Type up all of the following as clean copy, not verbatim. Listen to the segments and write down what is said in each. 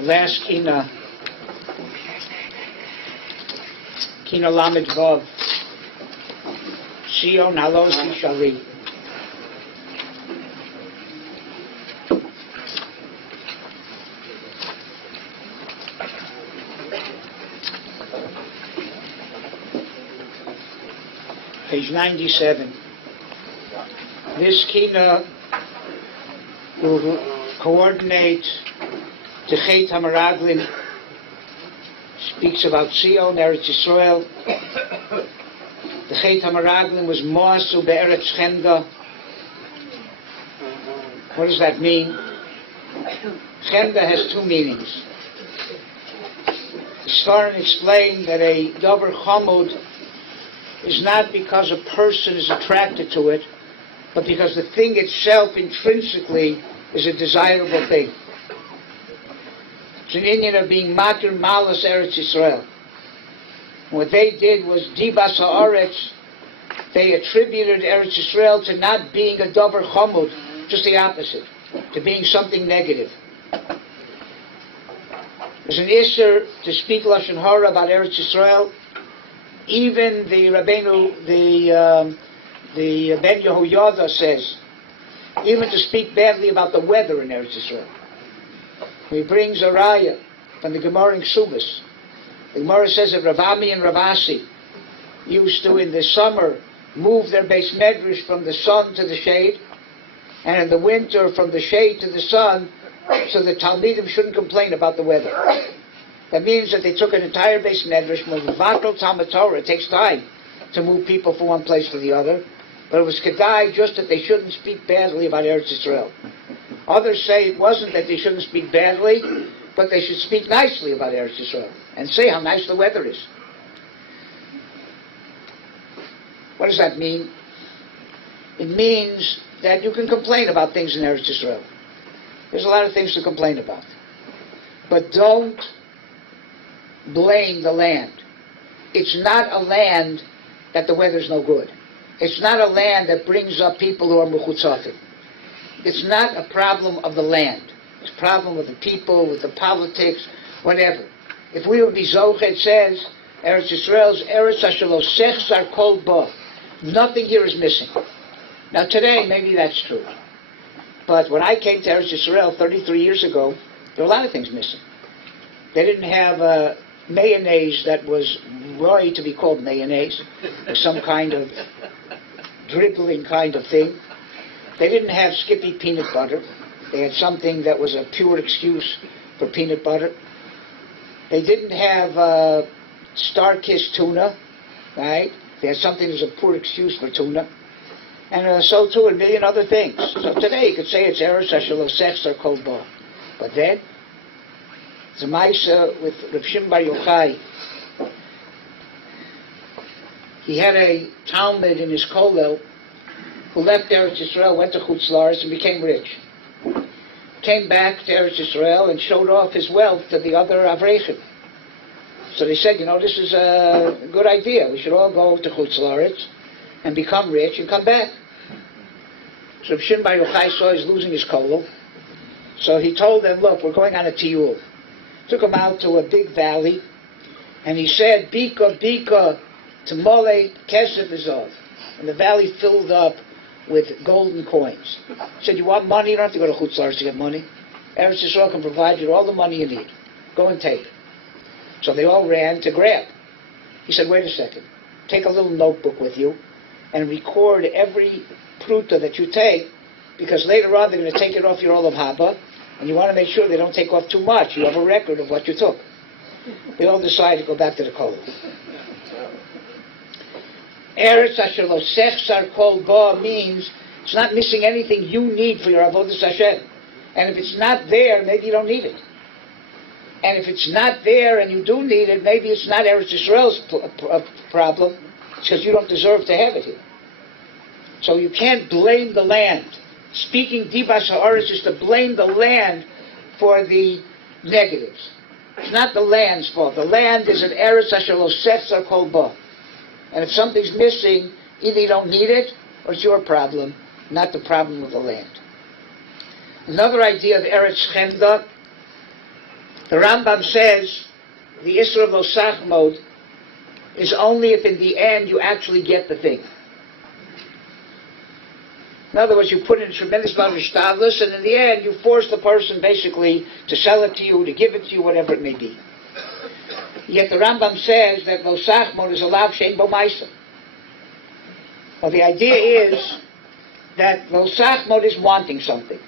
The last Kina Lamed Vav, Sion Halos Yishali. Page 97. This Kina will coordinate the Chet HaMeraglim, speaks about Sion, Eretz Yisrael. The Chet HaMeraglim was Moasu Be'eretz Chemda. What does that mean? Chemda has two meanings. The Sfarim explained that a Dover Chamud is not because a person is attracted to it, but because the thing itself intrinsically is a desirable thing. It's an Indian of being Matir Malas Eretz Yisrael. What they did was Dibas HaAretz. They attributed Eretz Yisrael to not being a Dover Chamud, just the opposite, to being something negative. There's an Isser to speak Lashon Hara about Eretz Yisrael. Even the Rabbeinu, the Ben Yehoyada says, even to speak badly about the weather in Eretz Yisrael. He brings a raya from the Gemara in Ksubas. The Gemara says that Rav Ami and Rav Asi used to, in the summer, move their base medrash from the sun to the shade, and in the winter from the shade to the sun, so the Talmidim shouldn't complain about the weather. That means that they took an entire base medrash, Vatal Talmud Torah. It takes time to move people from one place to the other, but it was kedai just that they shouldn't speak badly about Eretz Yisrael. Others say it wasn't that they shouldn't speak badly, but they should speak nicely about Eretz Yisrael and say how nice the weather is. What does that mean? It means that you can complain about things in Eretz Yisrael. There's a lot of things to complain about. But don't blame the land. It's not a land that the weather's no good. It's not a land that brings up people who are mechutzafim. It's not a problem of the land. It's a problem with the people, with the politics, whatever. If we would be Zoch, it says, Eretz Yisrael's Eretz Ashelo Sechzar Kol Bo. Nothing here is missing. Now today, maybe that's true. But when I came to Eretz Yisrael 33 years ago, there were a lot of things missing. They didn't have mayonnaise that was right to be called mayonnaise, or some kind of dribbling kind of thing. They didn't have Skippy peanut butter. They had something that was a pure excuse for peanut butter. They didn't have Star-Kissed tuna, right? They had something that was a poor excuse for tuna. And so too a million other things. So today you could say it's Eretz Ashelo Sechzar Kol Bo. But then, the Maisa with Rav Shimon Bar Yochai, he had a Talmud in his kollel who left Eretz Yisrael, went to Chutz La'aretz and became rich. Came back to Eretz Yisrael and showed off his wealth to the other Avrechim. So they said, this is a good idea. We should all go to Chutz La'aretz and become rich and come back. So Rav Shimon Bar Yochai saw he's losing his kollel. So he told them, look, we're going on a tiyul. Took him out to a big valley, and he said, Bika, Bika, Tamole, Kesef Izov. And the valley filled up with golden coins. He said, you want money? You don't have to go to Chutz La'aretz to get money. Eretz Yisrael can provide you all the money you need. Go and take. So they all ran to grab. He said, wait a second. Take a little notebook with you and record every pruta that you take, because later on they're going to take it off your Olam Haba, and you want to make sure they don't take off too much. You have a record of what you took. They all decided to go back to the kollel. Eretz Ashelo Sechzar Kol Bo means it's not missing anything you need for your Avodas Hashem. And if it's not there, maybe you don't need it. And if it's not there and you do need it, maybe it's not Eretz Yisrael's problem. It's because you don't deserve to have it here. So you can't blame the land. Speaking Dibas HaAretz is to blame the land for the negatives. It's not the land's fault. The land is an Eretz Ashelo Sechzar Kol Bo. And if something's missing, either you don't need it, or it's your problem, not the problem of the land. Another idea of Eretz Chemda The Rambam says the Isra of Osach mode is only if in the end you actually get the thing. In other words, you put in a tremendous amount of shtadlus, and in the end you force the person basically to sell it to you, to give it to you, whatever it may be. Yet the Rambam says that Osach mode is a lav shein bo ma'isa. Well, the idea is that Osach mode is wanting something.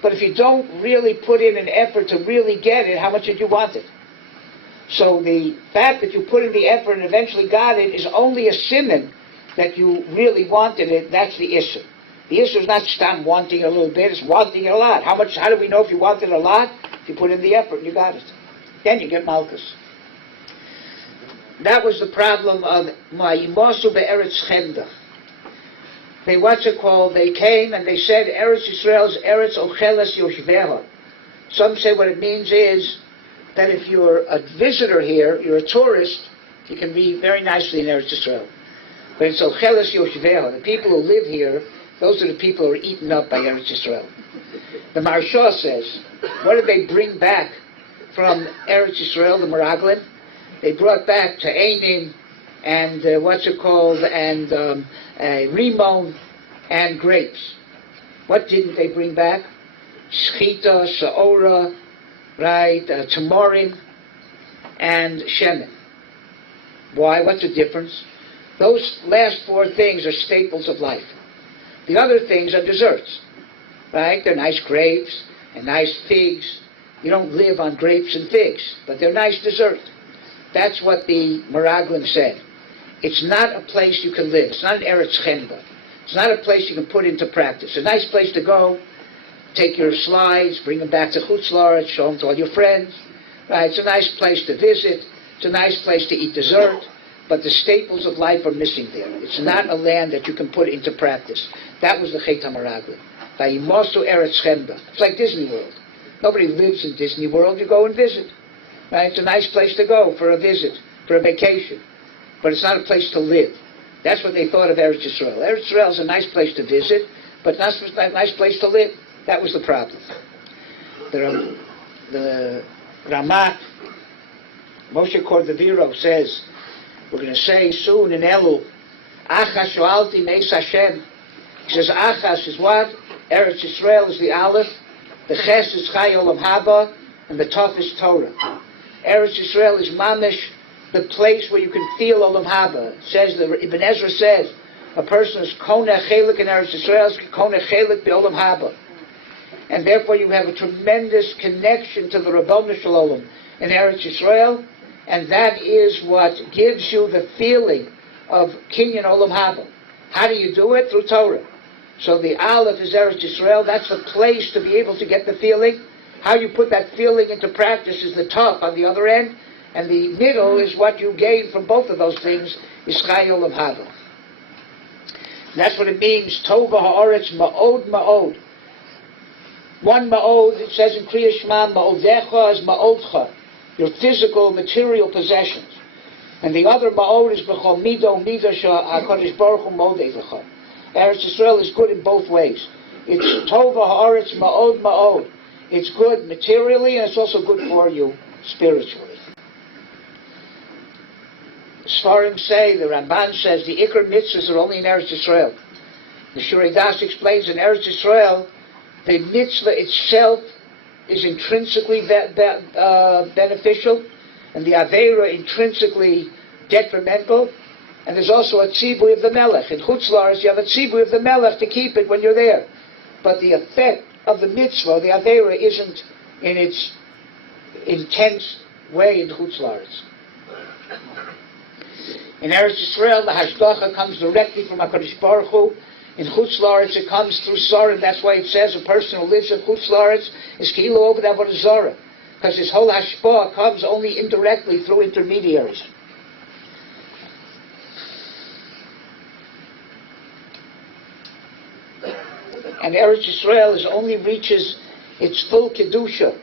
But if you don't really put in an effort to really get it, how much did you want it? So the fact that you put in the effort and eventually got it is only a siman that you really wanted it. That's the issue. The issue is not stam wanting a little bit, it's wanting it a lot. How do we know if you wanted a lot? If you put in the effort and you got it. Then you get malchus. That was the problem of Ma'imosu be'eretz chemda. They came and they said, Eretz Yisrael's Eretz Ocheles Yoshveha. Some say what it means is that if you're a visitor here, you're a tourist, you can be very nicely in Eretz Yisrael. But it's Ocheles Yoshveha. The people who live here, those are the people who are eaten up by Eretz Yisrael. The Maharsha says, what did they bring back from Eretz Yisrael, the Meraglim? They brought back Ta'anim, and rimon and grapes. What didn't they bring back? Shchita, Sa'ora, right, Tamorim, and Shemen. Why? What's the difference? Those last four things are staples of life. The other things are desserts, right? They're nice grapes and nice figs. You don't live on grapes and figs, but they're nice dessert. That's what the Meraglim said. It's not a place you can live. It's not an Eretz Chemda. It's not a place you can put into practice. It's a nice place to go, take your slides, bring them back to Chutz La'aretz, show them to all your friends. Right? It's a nice place to visit. It's a nice place to eat dessert. But the staples of life are missing there. It's not a land that you can put into practice. That was the Chet HaMeraglim. Vayimosu Eretz Chemda. It's like Disney World. Nobody lives in Disney World. You go and visit. Right? It's a nice place to go for a visit, for a vacation. But it's not a place to live. That's what they thought of Eretz Yisrael. Eretz Yisrael is a nice place to visit, but not a nice place to live. That was the problem. The Ramat, Moshe Cordovero says, we're going to say soon in Elul, Achas Shoalti Meis Hashem. He says Achas is what? Eretz Yisrael is the Aleph, the Ches is Chai Olam Haba, and the Tov is Torah. Eretz Yisrael is Mamish, the place where you can feel Olam Haba. Ibn Ezra says, a person is Koneh Chelik in Eretz Yisrael, is Koneh Chelik be Olam Haba. And therefore you have a tremendous connection to the Rabbanu Shalom in Eretz Yisrael, and that is what gives you the feeling of Kinyan Olam Haba. How do you do it? Through Torah. So the Aleph is Eretz Yisrael, that's the place to be able to get the feeling. How you put that feeling into practice is the top on the other end, and the middle is what you gain from both of those things, is Chai Olam Haba. That's what it means, Tova Ha'aretz Ma'od Ma'od. One Ma'od, it says in Kriya Shema, Ma'odecha is Ma'odcha, your physical, material possessions. And the other Ma'od is B'chol Mido Mido HaKadosh Baruch Hu Modedecha. Eretz Yisrael is good in both ways. It's Tova Ha'aretz Ma'od Ma'od. It's good materially, and it's also good for you spiritually. Sfarim say, the Ramban says, the Iker mitzvahs are only in Eretz Yisrael. The Shurei Das explains in Eretz Yisrael, the mitzvah itself is intrinsically beneficial, and the Aveira intrinsically detrimental, and there's also a tzibui of the Melech. In Chutz La'aretz, you have a tzibui of the Melech to keep it when you're there. But the effect of the mitzvah, the Aveira, isn't in its intense way in Chutz La'aretz. In Eretz Yisrael, the Hashgacha comes directly from HaKadosh Baruch Hu. In Chutz La'aretz, it comes through Sarah. That's why it says a person who lives in Chutz La'aretz is Kilo over that with a Zara. Because his whole Hashpah comes only indirectly through intermediaries. And Eretz Yisrael only reaches its full Kedusha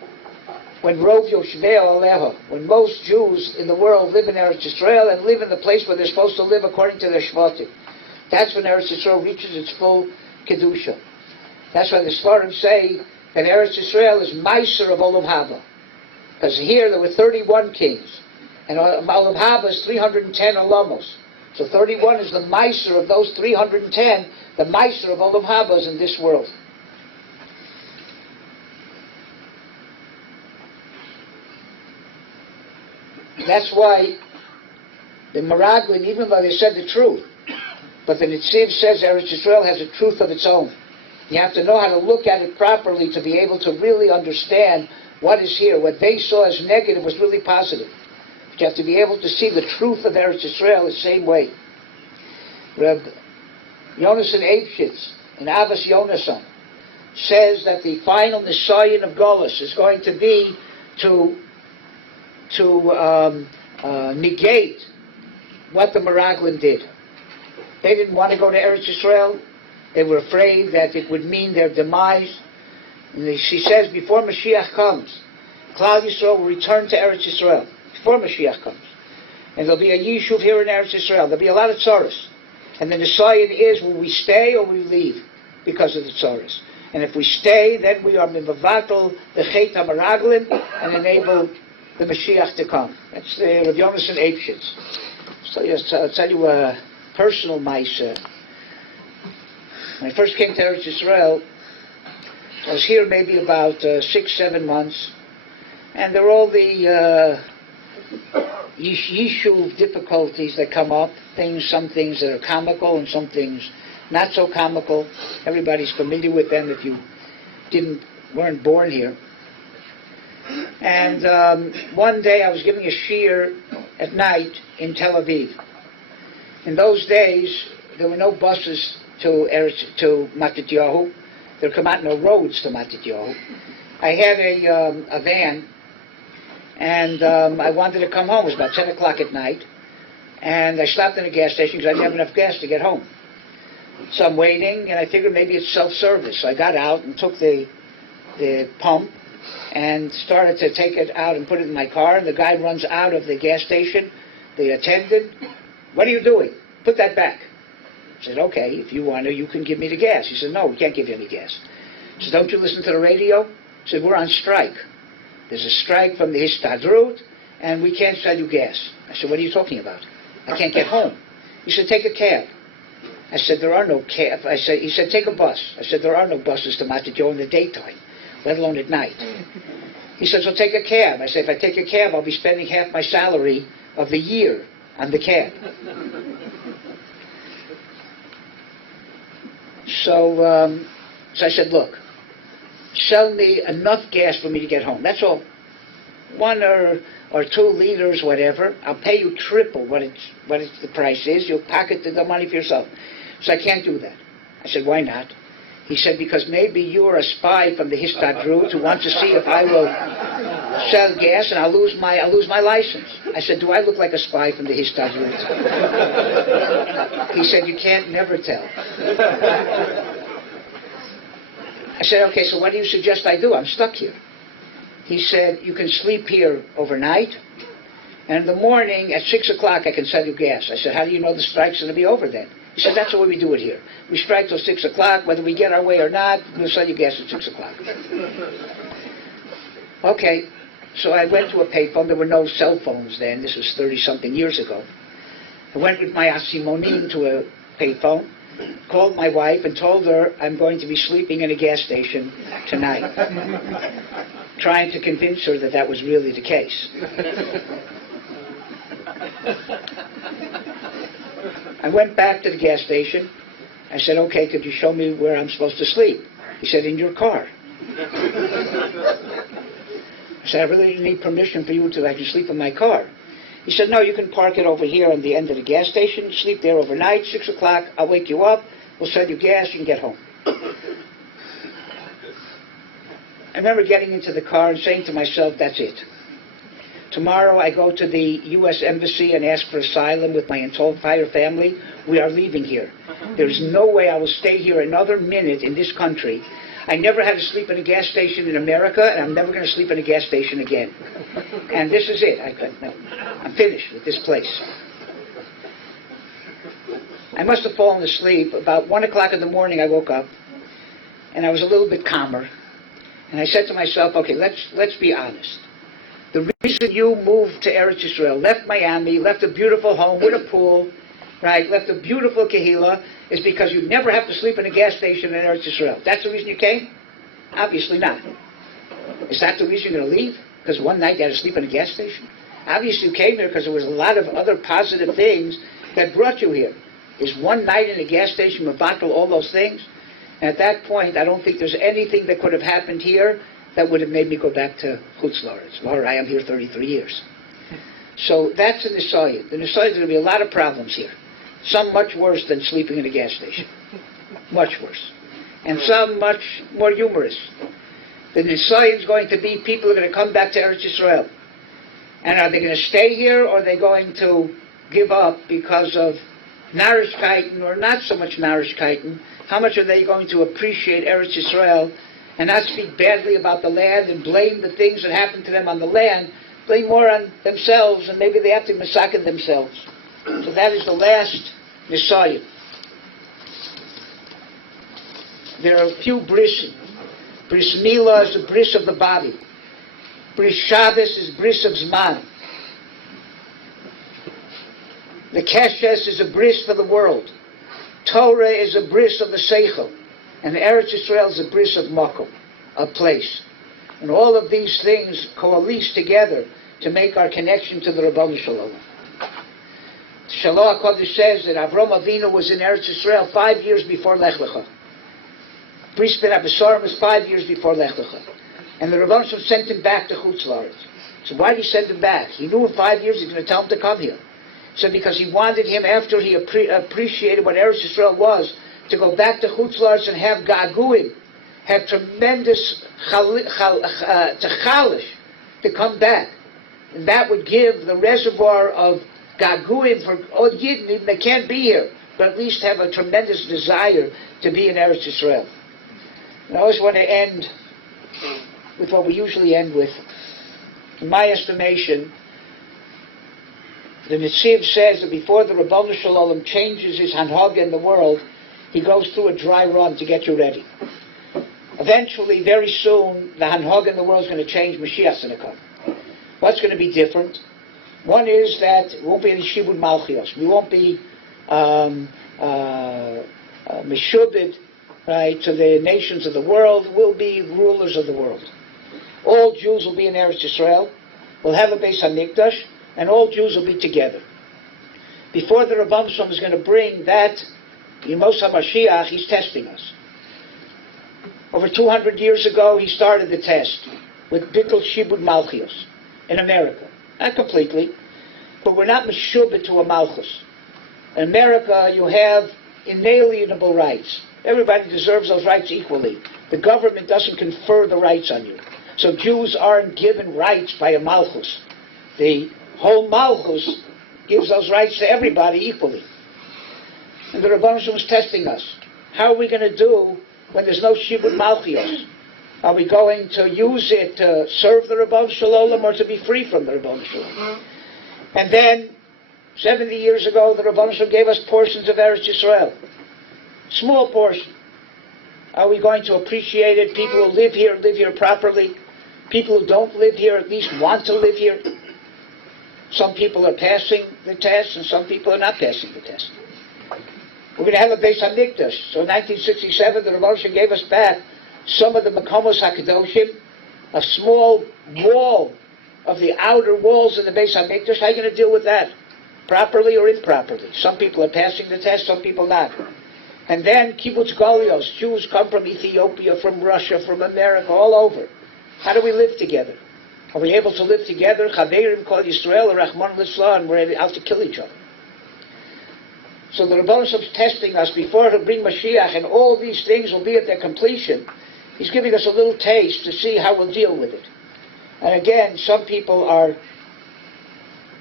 when Rov Yoshvei Aleha, when most Jews in the world live in Eretz Yisrael and live in the place where they're supposed to live according to their Shvatim. That's when Eretz Yisrael reaches its full Kedusha. That's why the Svarim say that Eretz Yisrael is Meiser of Olam Haba. Because here there were 31 kings, and Ohel Haba is 310 alamos. So 31 is the Meiser of those 310. The Meiser of Ohel Haba is in this world. That's why the Meraglim, even though they said the truth, but the Netziv says Eretz Yisrael has a truth of its own. You have to know how to look at it properly to be able to really understand what is here. What they saw as negative was really positive. But you have to be able to see the truth of Eretz Yisrael the same way. Reb Yonason Eibshitz in Avos Yonason says that the final Nisayan of Golus is going to be to negate what the Meraglim did. They didn't want to go to Eretz Yisrael. They were afraid that it would mean their demise. And she says, before Mashiach comes, Klal Yisrael will return to Eretz Yisrael. Before Mashiach comes. And there'll be a Yishuv here in Eretz Yisrael. There'll be a lot of tzaras. And the Nisayan is, will we stay or will we leave because of the tzaras? And if we stay, then we are mivavatol the Chet HaMeraglim and enable the Mashiach to come. That's the Rav Yonason Eibshitz. So yes, I'll tell you a personal ma'aseh. When I first came to Eretz Yisrael, I was here maybe about 6-7 months, and there were all the yishuv difficulties that come up. Some things that are comical, and some things not so comical. Everybody's familiar with them if you weren't born here. And one day I was giving a shiur at night in Tel Aviv. In those days, there were no buses to Matityahu. There come out no roads to Matityahu. I had a van, and I wanted to come home. It was about 10 o'clock at night, and I stopped in a gas station because I didn't have enough gas to get home. So I'm waiting, and I figured maybe it's self-service. So I got out and took the pump and started to take it out and put it in my car. And the guy runs out of the gas station, the attendant. What are you doing? Put that back. I said, okay, if you want to, you can give me the gas. He said, no, we can't give you any gas. I said, don't you listen to the radio? He said, we're on strike. There's a strike from the Histadrut, and we can't sell you gas. I said, what are you talking about? I can't get home. He said, take a cab. I said, there are no cabs. He said, take a bus. I said, there are no buses to Matityahu in the daytime, let alone at night. He said, so take a cab. I said, if I take a cab, I'll be spending half my salary of the year on the cab. So I said, look, sell me enough gas for me to get home. That's all. 1 or 2 liters, whatever. I'll pay you triple what the price is. You'll pocket the money for yourself. So I can't do that. I said, why not? He said, because maybe you are a spy from the Histadrut who wants to see if I will sell gas and I'll lose my license. I said, do I look like a spy from the Histadrut? He said, you can't never tell. I said, okay, so what do you suggest I do? I'm stuck here. He said, you can sleep here overnight, and in the morning at 6 o'clock I can sell you gas. I said, how do you know the strike's going to be over then? He said, that's the way we do it here. We strike till 6 o'clock. Whether we get our way or not, we'll sell you gas at 6 o'clock. Okay, so I went to a payphone. There were no cell phones then. This was 30-something years ago. I went with my asimonim to a payphone, called my wife and told her I'm going to be sleeping in a gas station tonight, trying to convince her that that was really the case. I went back to the gas station. I said, okay, could you show me where I'm supposed to sleep? He said, in your car. I said, I really need permission for you to actually sleep in my car. He said, no, you can park it over here on the end of the gas station, sleep there overnight, 6 o'clock, I'll wake you up, we'll sell you gas, you can get home. I remember getting into the car and saying to myself, that's it. Tomorrow I go to the U.S. Embassy and ask for asylum with my entire family. We are leaving here. There's no way I will stay here another minute in this country. I never had to sleep in a gas station in America, and I'm never going to sleep in a gas station again. And this is it. I'm finished with this place. I must have fallen asleep. About 1 o'clock in the morning I woke up, and I was a little bit calmer. And I said to myself, okay, let's be honest. The reason you moved to Eretz Yisrael, left Miami, left a beautiful home with a pool, right, left a beautiful kahila, is because you never have to sleep in a gas station in Eretz Yisrael. That's the reason you came? Obviously not. Is that the reason you're going to leave? Because one night you had to sleep in a gas station? Obviously you came here because there was a lot of other positive things that brought you here. Is one night in a gas station mevatel all those things? And at that point, I don't think there's anything that could have happened here that would have made me go back to Chutz La'aretz. Well, I am here 33 years. So that's the Nisayim. The Nisayim is going to be a lot of problems here. Some much worse than sleeping in a gas station. Much worse. And some much more humorous. The Nisayim is going to be people are going to come back to Eretz Yisrael. And are they going to stay here, or are they going to give up because of Narishkeiten, or not so much Narishkeiten? How much are they going to appreciate Eretz Yisrael and not speak badly about the land and blame the things that happened to them on the land, blame more on themselves, and maybe they have to massacre themselves. So that is the last Nisayim. There are a few bris. Bris Milah is the bris of the body. Bris Shabbos is bris of Zman. The Keshes is a bris for the world. Torah is a bris of the Seichel. And Eretz Yisrael is a bris of Makom, a place. And all of these things coalesce together to make our connection to the Rabbanu Shalom. Shalom HaKodesh says that Avram Avinu was in Eretz Yisrael 5 years before Lech Lecha. Bris Ben Abasarim was 5 years before Lech Lecha. And the Rabbanu Shalom sent him back to Chutz La'aretz. So why did he send him back? He knew in 5 years he was going to tell him to come here. So because he wanted him, after he appreciated what Eretz Yisrael was, to go back to Chutz La'aretz and have gaguim, have tremendous chalish, to come back. And that would give the reservoir of gaguim for all Yidden, even they can't be here, but at least have a tremendous desire to be in Eretz Yisrael. And I always want to end with what we usually end with. In my estimation, the Netziv says that before the Rabbanu Shalom changes his hanhaga in the world, he goes through a dry run to get you ready. Eventually, very soon, the hanhaga in the world is going to change. Mashiach's going to come. What's going to be different? One is that it won't be any Shibud Malchios. We won't be Meshubid, right, to the nations of the world. We'll be rulers of the world. All Jews will be in Eretz Yisrael. We'll have a Beis HaMikdash, and all Jews will be together. Before the Rabbanu Shalom is going to bring that Yemos HaMashiach, he's testing us. Over 200 years ago, he started the test with Bittul Shibud Malchios in America. Not completely, but we're not meshubed to a Malchus. In America, you have inalienable rights. Everybody deserves those rights equally. The government doesn't confer the rights on you. So Jews aren't given rights by a Malchus. The whole Malchus gives those rights to everybody equally. And the Rabbanu Shalom is testing us. How are we going to do when there's no Shibud Malchios? Are we going to use it to serve the Rabbanu Shalom or to be free from the Rabbanu Shalom? And then, 70 years ago, the Rabbanu Shalom gave us portions of Eretz Yisrael. Small portion. Are we going to appreciate it? People who live here properly. People who don't live here at least want to live here. Some people are passing the test, and some people are not passing the test. We're going to have a Beis HaMikdash. So in 1967, the Rabbanu Shalom gave us back some of the Makomos HaKadoshim, a small wall of the outer walls of the Beis HaMikdash. How are you going to deal with that? Properly or improperly? Some people are passing the test, some people not. And then Kibbutz Golios. Jews come from Ethiopia, from Russia, from America, all over. How do we live together? Are we able to live together? Chaverim Kol Yisrael, Rahman Litzlah, and we're out to kill each other. So the Rebbeinu is testing us before he'll bring Mashiach, and all these things will be at their completion. He's giving us a little taste to see how we'll deal with it. And again, some people are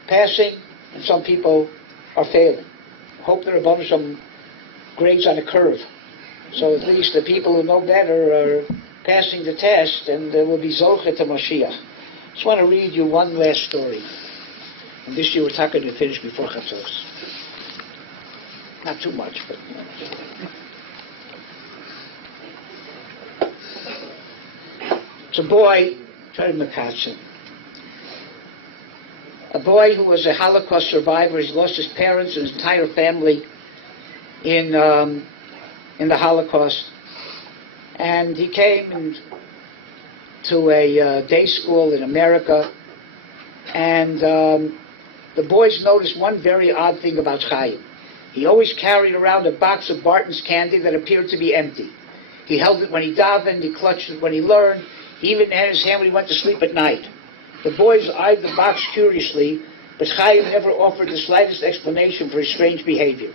passing, and some people are failing. I hope the Rebbeinu grades on a curve. So at least the people who know better are passing the test, and there will be Zoche to Mashiach. I just want to read you one last story. And this year we're talking to finish before Chatzos. Not too much, but... It's a boy, Charlie McCutcheon. boy who was a Holocaust survivor. He lost his parents and his entire family in the Holocaust. And he came to a day school in America, and the boys noticed one very odd thing about Chaim. He always carried around a box of Barton's candy that appeared to be empty. He held it when he davened, he clutched it when he learned, he even had his hand when he went to sleep at night. The boys eyed the box curiously, but Chaim never offered the slightest explanation for his strange behavior.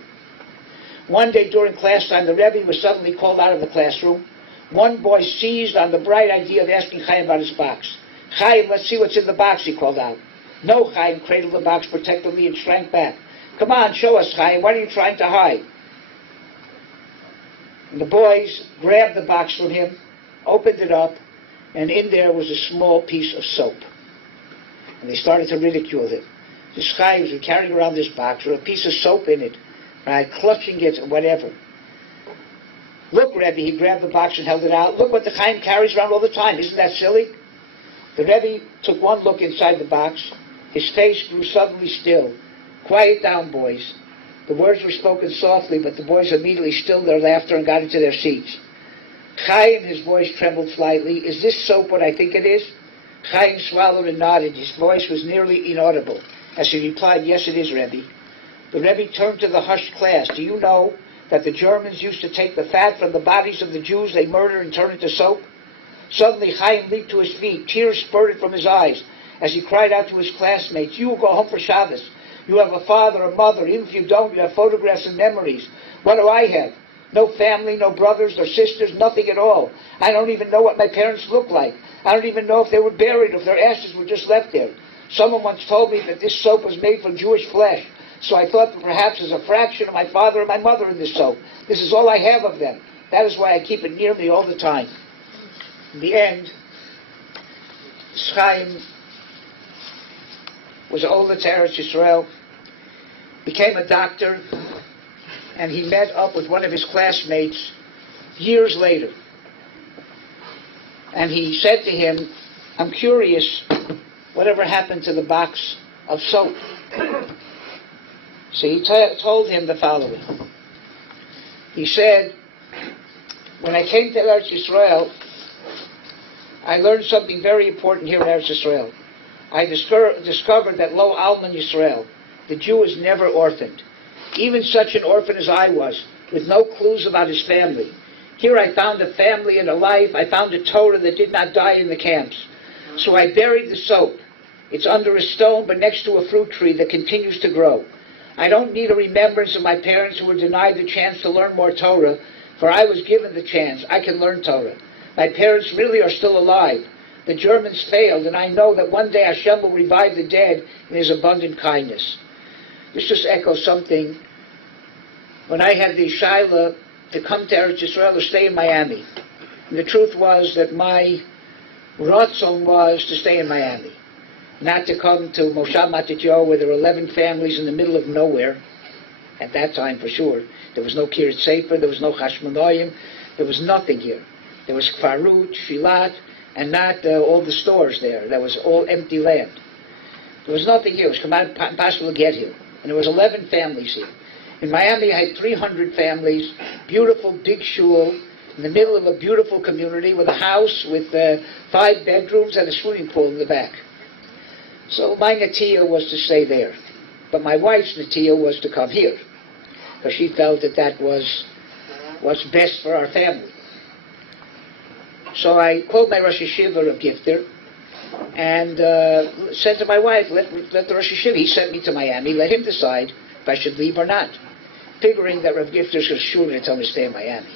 One day during class time, the Rebbe was suddenly called out of the classroom. One boy seized on the bright idea of asking Chaim about his box. "Chaim, let's see what's in the box," he called out. "No," Chaim cradled the box protectively and shrank back. "Come on, show us, Chaim. What are you trying to hide?" And the boys grabbed the box from him, opened it up, and in there was a small piece of soap. And they started to ridicule him. This Chaim was carrying around this box with a piece of soap in it, right, clutching it, whatever. "Look, Rebbe," he grabbed the box and held it out. "Look what the Chaim carries around all the time. Isn't that silly?" The Rebbe took one look inside the box. His face grew suddenly still. "Quiet down, boys." The words were spoken softly, but the boys immediately stilled their laughter and got into their seats. "Chaim," his voice trembled slightly, "is this soap what I think it is?" Chaim swallowed and nodded. His voice was nearly inaudible as he replied, "Yes, it is, Rebbe." The Rebbe turned to the hushed class. "Do you know that the Germans used to take the fat from the bodies of the Jews they murdered and turn into soap?" Suddenly Chaim leaped to his feet. Tears spurted from his eyes as he cried out to his classmates, "You will go home for Shabbos. You have a father, a mother. Even if you don't, you have photographs and memories. What do I have? No family, no brothers or sisters, nothing at all. I don't even know what my parents look like. I don't even know if they were buried, if their ashes were just left there. Someone once told me that this soap was made from Jewish flesh, so I thought that perhaps there's a fraction of my father and my mother in this soap. This is all I have of them. That is why I keep it near me all the time." In the end, Chaim was older to Eretz Yisrael, became a doctor, and he met up with one of his classmates years later. And he said to him, "I'm curious, whatever happened to the box of soap?" So he told him the following. He said, "When I came to Eretz Yisrael, I learned something very important here in Eretz Yisrael. I discovered that Lo Alman Yisrael, the Jew, is never orphaned. Even such an orphan as I was, with no clues about his family. Here I found a family and a life. I found a Torah that did not die in the camps. So I buried the soap. It's under a stone, but next to a fruit tree that continues to grow. I don't need a remembrance of my parents who were denied the chance to learn more Torah, for I was given the chance. I can learn Torah. My parents really are still alive. The Germans failed, and I know that one day Hashem will revive the dead in His abundant kindness." This just echoes something. When I had the Shaila to come to Eretz Yisrael or stay in Miami, and the truth was that my ratzon was to stay in Miami, not to come to Moshav Matityahu where there were 11 families in the middle of nowhere, at that time for sure. There was no Kiryat Sefer, there was no Chashmonaim, there was nothing here. There was Kfarut, Shilat, and not all the stores there. That was all empty land. There was nothing here. It was impossible to get here. And there was 11 families here. In Miami, I had 300 families, beautiful big shul, in the middle of a beautiful community with a house with 5 bedrooms and a swimming pool in the back. So my Natiya was to stay there. But my wife's Natiya was to come here, because she felt that that was what's best for our family. So I called my Rosh Yeshiva of Gifter and said to my wife, let the Rosh Yeshiva, he sent me to Miami, let him decide if I should leave or not, figuring that Rav Gifter was sure to tell me to stay in Miami.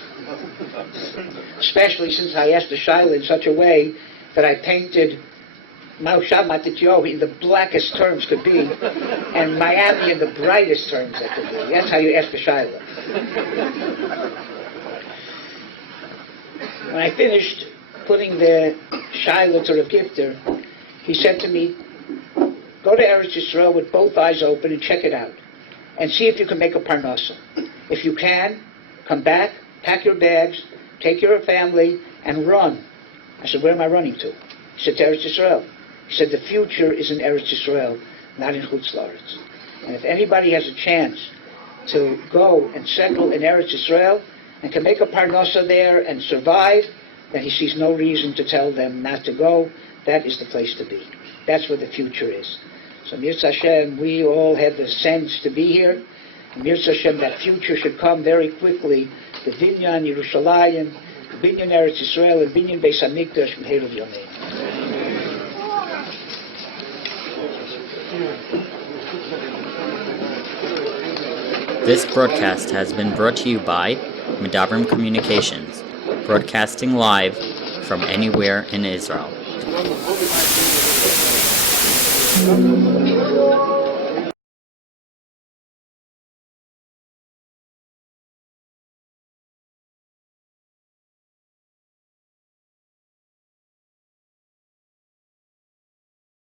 Especially since I asked the Shaila in such a way that I painted Moshav Matityahu in the blackest terms could be, and Miami in the brightest terms that could be. That's how you ask the Shaila. When I finished putting the Shaila to Rav Gifter, he said to me, "Go to Eretz Yisrael with both eyes open and check it out, and see if you can make a parnasa. If you can, come back, pack your bags, take your family, and run." I said, "Where am I running to?" He said, "To Eretz Yisrael." He said, "The future is in Eretz Yisrael. not in Chutz La'aretz. And if anybody has a chance to go and settle in Eretz Yisrael and can make a parnasa there and survive, then he sees no reason to tell them not to go. That is the place to be. That's where the future is. So Mirza Hashem, we all have the sense to be here. And Mirza Hashem, that future should come very quickly. The Binyan Yerushalayim, the Binyan Eretz Yisrael, the Binyan Beis HaMikdash, B'Heilav Yomei. This broadcast has been brought to you by Medabrim Communications, broadcasting live from anywhere in Israel.